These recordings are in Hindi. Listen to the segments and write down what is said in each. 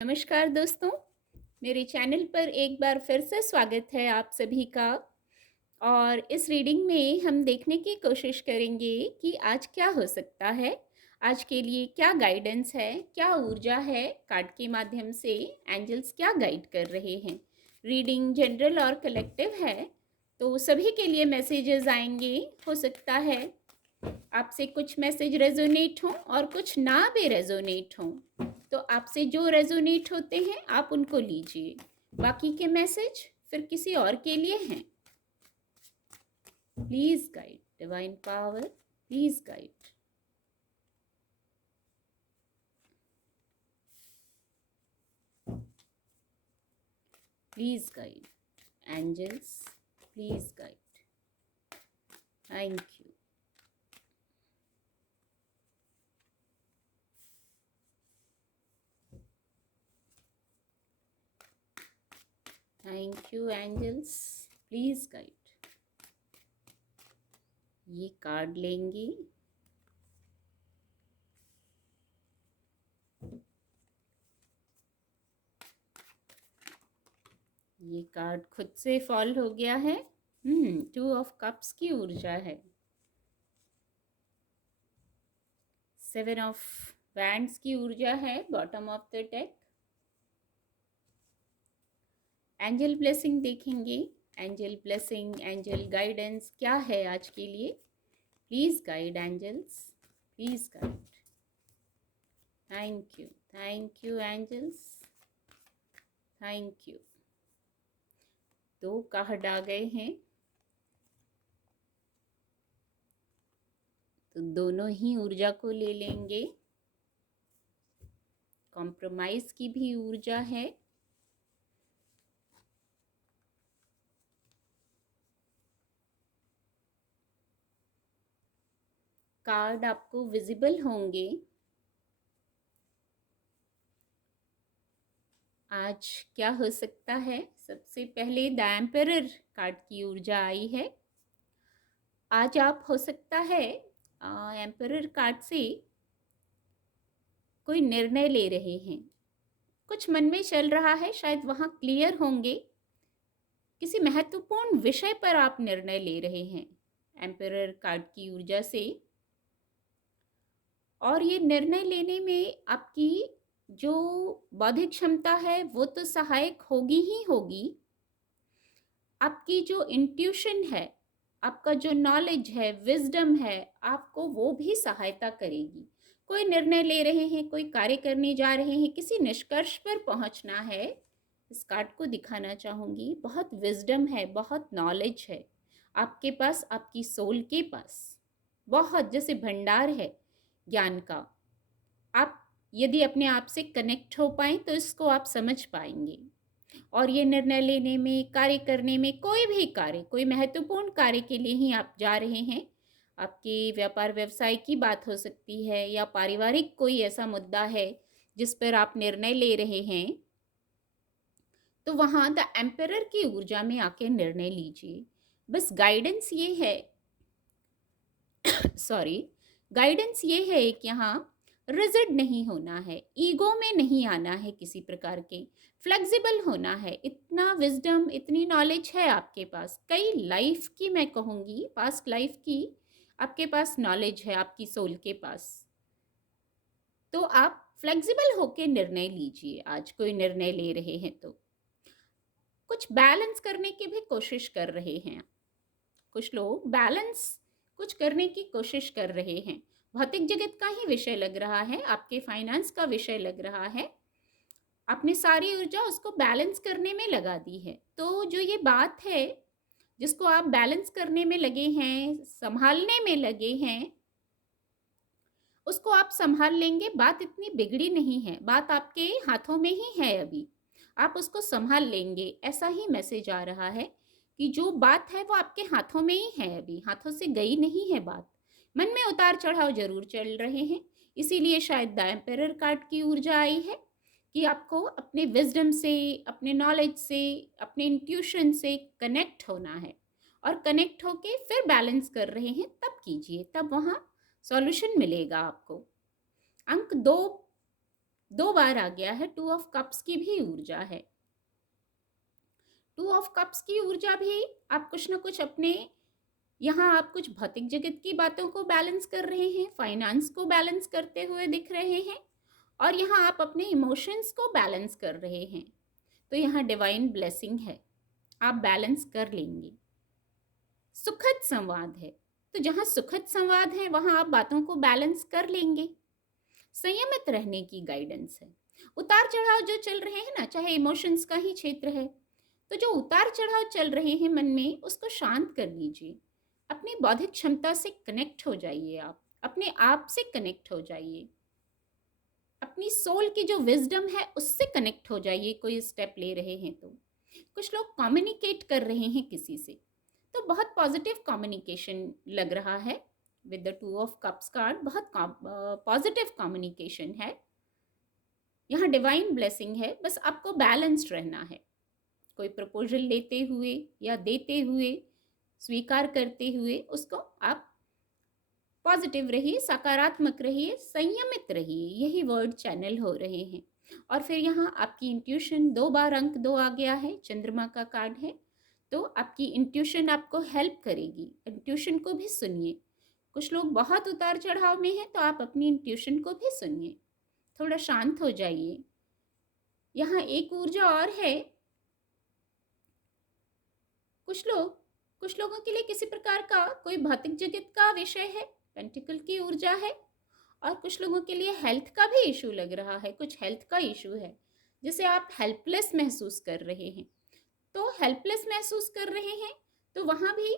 नमस्कार दोस्तों, मेरे चैनल पर एक बार फिर से स्वागत है आप सभी का। और इस रीडिंग में हम देखने की कोशिश करेंगे कि आज क्या हो सकता है, आज के लिए क्या गाइडेंस है, क्या ऊर्जा है, कार्ड के माध्यम से एंजल्स क्या गाइड कर रहे हैं। रीडिंग जनरल और कलेक्टिव है, तो सभी के लिए मैसेजेस आएंगे। हो सकता है आपसे कुछ मैसेज रेजोनेट हों और कुछ ना भी रेजोनेट हों, तो आपसे जो रेजोनेट होते हैं आप उनको लीजिए, बाकी के मैसेज फिर किसी और के लिए हैं। Please guide, divine power, please guide. Please guide angels, please guide. Thank you. Thank you angels, please guide. ये कार्ड लेंगे। ये कार्ड खुद से फॉल हो गया है। 2 ऑफ कप्स की ऊर्जा है। 7 ऑफ वैंड्स की ऊर्जा है bottom of the deck. Angel blessing देखेंगे। एंजल ब्लेसिंग, एंजल गाइडेंस क्या है आज के लिए। Please guide angels, please guide. Thank you angels, thank you. 2 card आ गए हैं, तो दोनों ही ऊर्जा को ले लेंगे। कॉम्प्रोमाइज की भी ऊर्जा है। कार्ड आपको विजिबल होंगे। आज क्या हो सकता है, सबसे पहले द एम्परर कार्ड की ऊर्जा आई है। आज आप हो सकता है एम्परर कार्ड से कोई निर्णय ले रहे हैं, कुछ मन में चल रहा है, शायद वहाँ क्लियर होंगे। किसी महत्वपूर्ण विषय पर आप निर्णय ले रहे हैं एम्परर कार्ड की ऊर्जा से, और ये निर्णय लेने में आपकी जो बौद्धिक क्षमता है वो तो सहायक होगी ही होगी। आपकी जो इंट्यूशन है, आपका जो नॉलेज है, विजडम है, आपको वो भी सहायता करेगी। कोई निर्णय ले रहे हैं, कोई कार्य करने जा रहे हैं, किसी निष्कर्ष पर पहुंचना है। इस कार्ड को दिखाना चाहूँगी। बहुत विजडम है, बहुत नॉलेज है आपके पास, आपकी सोल के पास बहुत जैसे भंडार है ज्ञान का। आप यदि अपने आप से कनेक्ट हो पाएँ तो इसको आप समझ पाएंगे। और ये निर्णय लेने में, कार्य करने में, कोई भी कार्य, कोई महत्वपूर्ण कार्य के लिए ही आप जा रहे हैं। आपके व्यापार व्यवसाय की बात हो सकती है, या पारिवारिक कोई ऐसा मुद्दा है जिस पर आप निर्णय ले रहे हैं, तो वहाँ द एम्परर की ऊर्जा में आके निर्णय लीजिए। बस गाइडेंस ये है सॉरी, गाइडेंस ये है कि यहाँ रिजिड नहीं होना है, ईगो में नहीं आना है, किसी प्रकार के फ्लेक्सिबल होना है। इतना विजडम, इतनी नॉलेज है आपके पास, कई लाइफ की मैं कहूँगी, पास्ट लाइफ की आपके पास नॉलेज है, आपकी सोल के पास। तो आप फ्लेक्सिबल होके निर्णय लीजिए। आज कोई निर्णय ले रहे हैं तो कुछ बैलेंस करने की भी कोशिश कर रहे हैं। कुछ लोग बैलेंस कुछ करने की कोशिश कर रहे हैं। भौतिक जगत का ही विषय लग रहा है, आपके फाइनेंस का विषय लग रहा है। आपने सारी ऊर्जा उसको बैलेंस करने में लगा दी है। तो जो ये बात है जिसको आप बैलेंस करने में लगे हैं, संभालने में लगे हैं, उसको आप संभाल लेंगे। बात इतनी बिगड़ी नहीं है, बात आपके हाथों में ही है अभी, आप उसको संभाल लेंगे। ऐसा ही मैसेज आ रहा है कि जो बात है वो आपके हाथों में ही है, अभी हाथों से गई नहीं है बात। मन में उतार चढ़ाव जरूर चल रहे हैं, इसीलिए शायद द एम्परर कार्ड की ऊर्जा आई है कि आपको अपने विजडम से, अपने नॉलेज से, अपने इंट्यूशन से कनेक्ट होना है। और कनेक्ट होके फिर बैलेंस कर रहे हैं, तब कीजिए, तब वहाँ सॉल्यूशन मिलेगा आपको। अंक 2 2 बार आ गया है, 2 ऑफ कप्स की भी ऊर्जा है। 2 ऑफ कप्स की ऊर्जा भी आप कुछ ना कुछ अपने यहाँ आप कुछ भौतिक जगत की बातों को बैलेंस कर रहे हैं, फाइनेंस को बैलेंस करते हुए दिख रहे हैं, और यहाँ आप अपने इमोशंस को बैलेंस कर रहे हैं। तो यहाँ डिवाइन ब्लेसिंग है, आप बैलेंस कर लेंगे। सुखद संवाद है, तो जहाँ सुखद संवाद है वहाँ आप बातों को बैलेंस कर लेंगे। संयमित रहने की गाइडेंस है। उतार चढ़ाव जो चल रहे हैं ना, चाहे इमोशंस का ही क्षेत्र है, तो जो उतार चढ़ाव चल रहे हैं मन में, उसको शांत कर लीजिए। अपनी बौद्धिक क्षमता से कनेक्ट हो जाइए, आप अपने आप से कनेक्ट हो जाइए, अपनी सोल की जो विजडम है उससे कनेक्ट हो जाइए। कोई स्टेप ले रहे हैं तो कुछ लोग कम्युनिकेट कर रहे हैं किसी से, तो बहुत पॉजिटिव कम्युनिकेशन लग रहा है with the 2 of cups card. बहुत पॉजिटिव कम्युनिकेशन है, यहाँ डिवाइन ब्लेसिंग है। बस आपको बैलेंस्ड रहना है। कोई प्रपोजल लेते हुए या देते हुए, स्वीकार करते हुए, उसको आप पॉजिटिव रहिए, सकारात्मक रहिए, संयमित रहिए, यही वर्ड चैनल हो रहे हैं। और फिर यहाँ आपकी इंट्यूशन, 2 बार अंक 2 आ गया है, चंद्रमा का कार्ड है, तो आपकी इंट्यूशन आपको हेल्प करेगी। इंट्यूशन को भी सुनिए। कुछ लोग बहुत उतार चढ़ाव में हैं, तो आप अपनी इंट्यूशन को भी सुनिए, थोड़ा शांत हो जाइए। यहाँ एक ऊर्जा और है, कुछ लोगों के लिए किसी प्रकार का कोई भौतिक जगत का विषय है, पेंटिकल की ऊर्जा है, और कुछ लोगों के लिए हेल्थ का भी इशू लग रहा है, कुछ हेल्थ का इशू है जिसे आप हेल्पलेस महसूस कर रहे हैं। तो हेल्पलेस महसूस कर रहे हैं तो वहाँ भी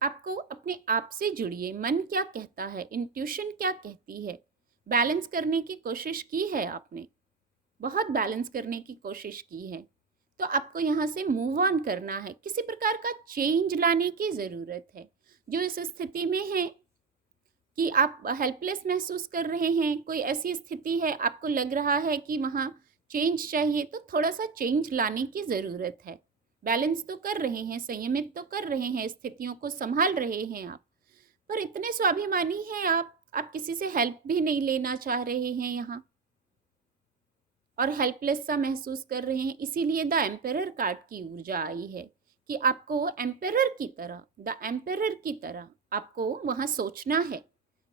आपको अपने आप से जुड़िए। मन क्या कहता है, इंट्यूशन क्या कहती है, बैलेंस करने की कोशिश की है आपने, बहुत बैलेंस करने की कोशिश की है, तो आपको यहाँ से मूव ऑन करना है। किसी प्रकार का चेंज लाने की ज़रूरत है। जो इस स्थिति में है कि आप हेल्पलेस महसूस कर रहे हैं, कोई ऐसी स्थिति है आपको लग रहा है कि वहाँ चेंज चाहिए, तो थोड़ा सा चेंज लाने की ज़रूरत है। बैलेंस तो कर रहे हैं, संयमित तो कर रहे हैं, स्थितियों को संभाल रहे हैं आप, पर इतने स्वाभिमानी हैं आप किसी से हेल्प भी नहीं लेना चाह रहे हैं यहाँ, और हेल्पलेस सा महसूस कर रहे हैं। इसीलिए द एम्पेरर कार्ड की ऊर्जा आई है कि आपको एम्पेरर की तरह, द एम्पेरर की तरह आपको वहाँ सोचना है।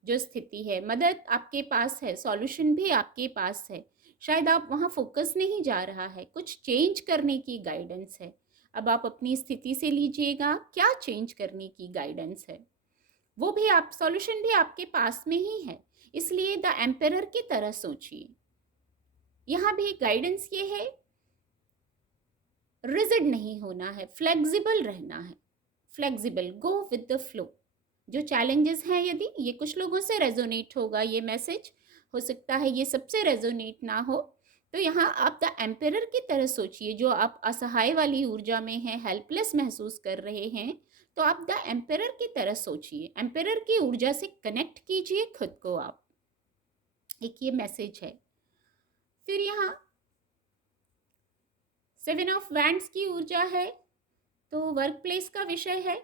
जो स्थिति है, मदद आपके पास है, सॉल्यूशन भी आपके पास है, शायद आप वहाँ फोकस नहीं जा रहा है, कुछ चेंज करने की गाइडेंस है। अब आप अपनी स्थिति से लीजिएगा, क्या चेंज करने की गाइडेंस है, वो भी आप, सॉल्यूशन भी आपके पास में ही है। इसलिए द एम्पेरर की तरह सोचिए। यहाँ भी गाइडेंस ये है, रिजिड नहीं होना है, फ्लेक्सिबल रहना है। Flexible, go with the flow. जो चैलेंजेस हैं, यदि ये कुछ लोगों से रेजोनेट होगा ये मैसेज, हो सकता है ये सबसे रेजोनेट ना हो, तो यहाँ आप द एम्पेरर की तरह सोचिए। जो आप असहाय वाली ऊर्जा में हैं, हेल्पलेस महसूस कर रहे हैं, तो आप द एम्पेरर की तरह सोचिए, एम्पेरर की ऊर्जा से कनेक्ट कीजिए खुद को आप। एक ये मैसेज है। फिर यहाँ 7 ऑफ वैंड्स की ऊर्जा है, तो वर्क प्लेस का विषय है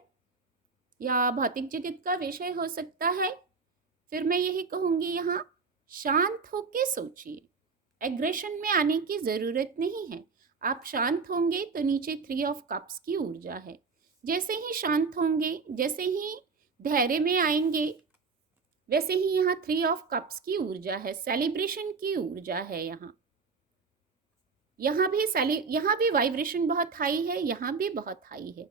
या भौतिक जगत का विषय हो सकता है। फिर मैं यही कहूँगी, यहाँ शांत होके सोचिए, एग्रेशन में आने की ज़रूरत नहीं है। आप शांत होंगे तो नीचे 3 ऑफ कप्स की ऊर्जा है। जैसे ही शांत होंगे, जैसे ही धैर्य में आएंगे, वैसे ही यहाँ 3 ऑफ कप्स की ऊर्जा है, सेलिब्रेशन की ऊर्जा है। यहाँ भी वाइब्रेशन बहुत हाई है, यहाँ भी बहुत हाई है,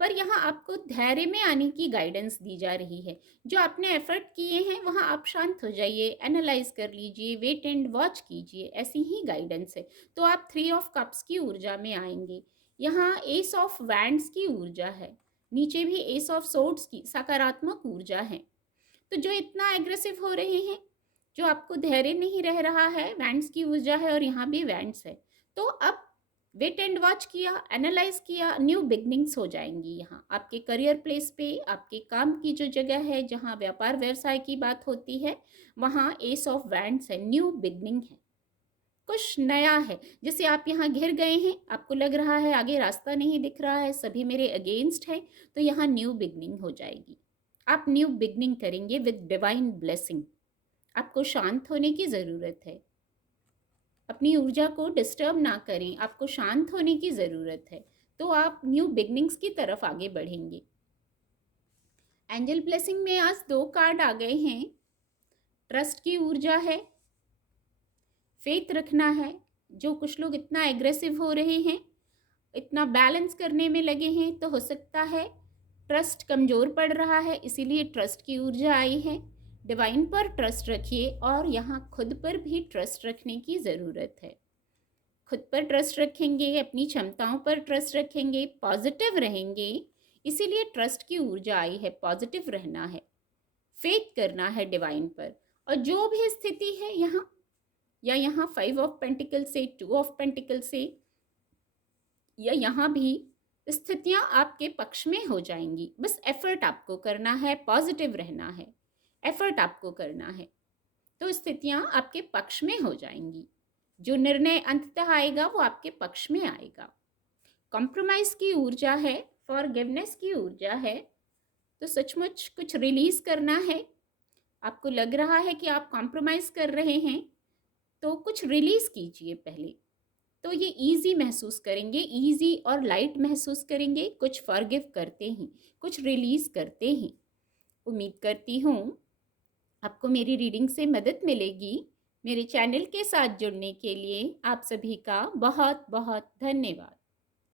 पर यहाँ आपको धैर्य में आने की गाइडेंस दी जा रही है। जो आपने एफर्ट किए हैं वहाँ आप शांत हो जाइए, एनालाइज कर लीजिए, वेट एंड वॉच कीजिए, ऐसी ही गाइडेंस है। तो आप 3 ऑफ कप्स की ऊर्जा में आएंगे। यहाँ एस ऑफ वैंड्स की ऊर्जा है, नीचे भी एस ऑफ सोर्ड्स की सकारात्मक ऊर्जा है। तो जो इतना एग्रेसिव हो रहे हैं, जो आपको धैर्य नहीं रह रहा है, वैंड्स की ऊर्जा है और यहाँ भी वैंड्स है। तो अब वेट एंड वॉच किया, एनालाइज किया, न्यू बिगनिंग्स हो जाएंगी। यहाँ आपके करियर प्लेस पे, आपके काम की जो जगह है, जहाँ व्यापार व्यवसाय की बात होती है, वहाँ एस ऑफ वैंड्स है, न्यू बिगनिंग है, कुछ नया है। जैसे आप यहाँ घिर गए हैं, आपको लग रहा है आगे रास्ता नहीं दिख रहा है, सभी मेरे अगेंस्ट है, तो यहाँ न्यू बिगनिंग हो जाएगी। आप न्यू बिगनिंग करेंगे विद डिवाइन ब्लेसिंग। आपको शांत होने की ज़रूरत है। अपनी ऊर्जा को डिस्टर्ब ना करें, आपको शांत होने की ज़रूरत है, तो आप न्यू बिगनिंग्स की तरफ आगे बढ़ेंगे। एंजल ब्लेसिंग में आज 2 कार्ड आ गए हैं। ट्रस्ट की ऊर्जा है, फेथ रखना है। जो कुछ लोग इतना एग्रेसिव हो रहे हैं, इतना बैलेंस करने में लगे हैं, तो हो सकता है ट्रस्ट कमज़ोर पड़ रहा है, इसीलिए ट्रस्ट की ऊर्जा आई है। डिवाइन पर ट्रस्ट रखिए और यहाँ खुद पर भी ट्रस्ट रखने की ज़रूरत है। खुद पर ट्रस्ट रखेंगे, अपनी क्षमताओं पर ट्रस्ट रखेंगे, पॉजिटिव रहेंगे, इसीलिए ट्रस्ट की ऊर्जा आई है। पॉजिटिव रहना है, फेथ करना है डिवाइन पर। और जो भी स्थिति है यहाँ, या यहाँ 5 ऑफ पेंटिकल से, 2 ऑफ पेंटिकल से, या यहाँ भी स्थितियाँ आपके पक्ष में हो जाएंगी। बस एफर्ट आपको करना है, पॉजिटिव रहना है, एफर्ट आपको करना है, तो स्थितियाँ आपके पक्ष में हो जाएंगी। जो निर्णय अंततः आएगा वो आपके पक्ष में आएगा। कॉम्प्रोमाइज़ की ऊर्जा है, फॉरगिवनेस की ऊर्जा है, तो सचमुच कुछ रिलीज़ करना है। आपको लग रहा है कि आप कॉम्प्रोमाइज़ कर रहे हैं, तो कुछ रिलीज़ कीजिए पहले, तो ये ईज़ी महसूस करेंगे, ईज़ी और लाइट महसूस करेंगे, कुछ फॉरगिव करते ही, कुछ रिलीज़ करते ही। उम्मीद करती हूँ आपको मेरी रीडिंग से मदद मिलेगी। मेरे चैनल के साथ जुड़ने के लिए आप सभी का बहुत बहुत धन्यवाद।